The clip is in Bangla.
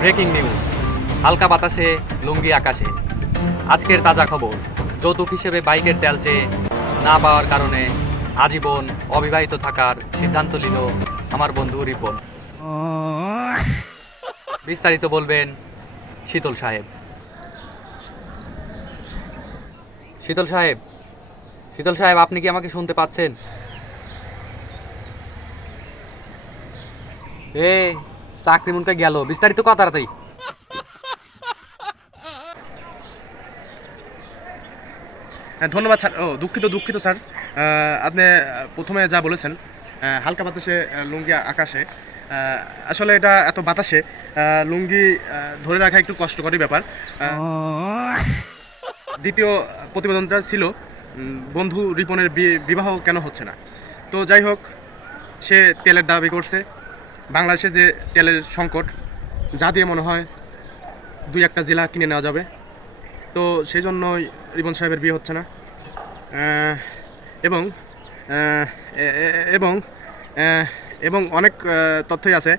ব্রেকিং নিউজ, হালকা বাতাসে লুঙ্গি আকাশে। আজকের তাজা খবর, যৌতুক হিসেবে বাইকের তেল চেয়ে না পাওয়ার কারণে আজীবন অবিবাহিত থাকার সিদ্ধান্ত নিল আমার বন্ধু রিপন। বিস্তারিত বলবেন শীতল সাহেব। শীতল সাহেব, শীতল সাহেব, আপনি কি আমাকে শুনতে পাচ্ছেন? এ চাকরি মনকে গেল, বিস্তারিত কথা তাড়াতাড়ি। হ্যাঁ, ধন্যবাদ স্যার। দুঃখিত দুঃখিত স্যার। আপনি প্রথমে যা বলেছেন, হালকা বাতাসে লুঙ্গি আকাশে, আসলে এটা এত বাতাসে লুঙ্গি ধরে রাখা একটু কষ্টকরই ব্যাপার। দ্বিতীয় প্রতিবেদনটা ছিল বন্ধু রিপনের বিবাহ কেন হচ্ছে না। তো যাই হোক, সে তেলের দাবি করছে। বাংলাদেশে যে তেলের সংকট, যা দিয়ে মনে হয় দুই একটা জেলা কিনে নেওয়া যাবে, তো সেই জন্যই রিপন সাহেবের বিয়ে হচ্ছে না। এবং এবং এবং অনেক তথ্যই আছে।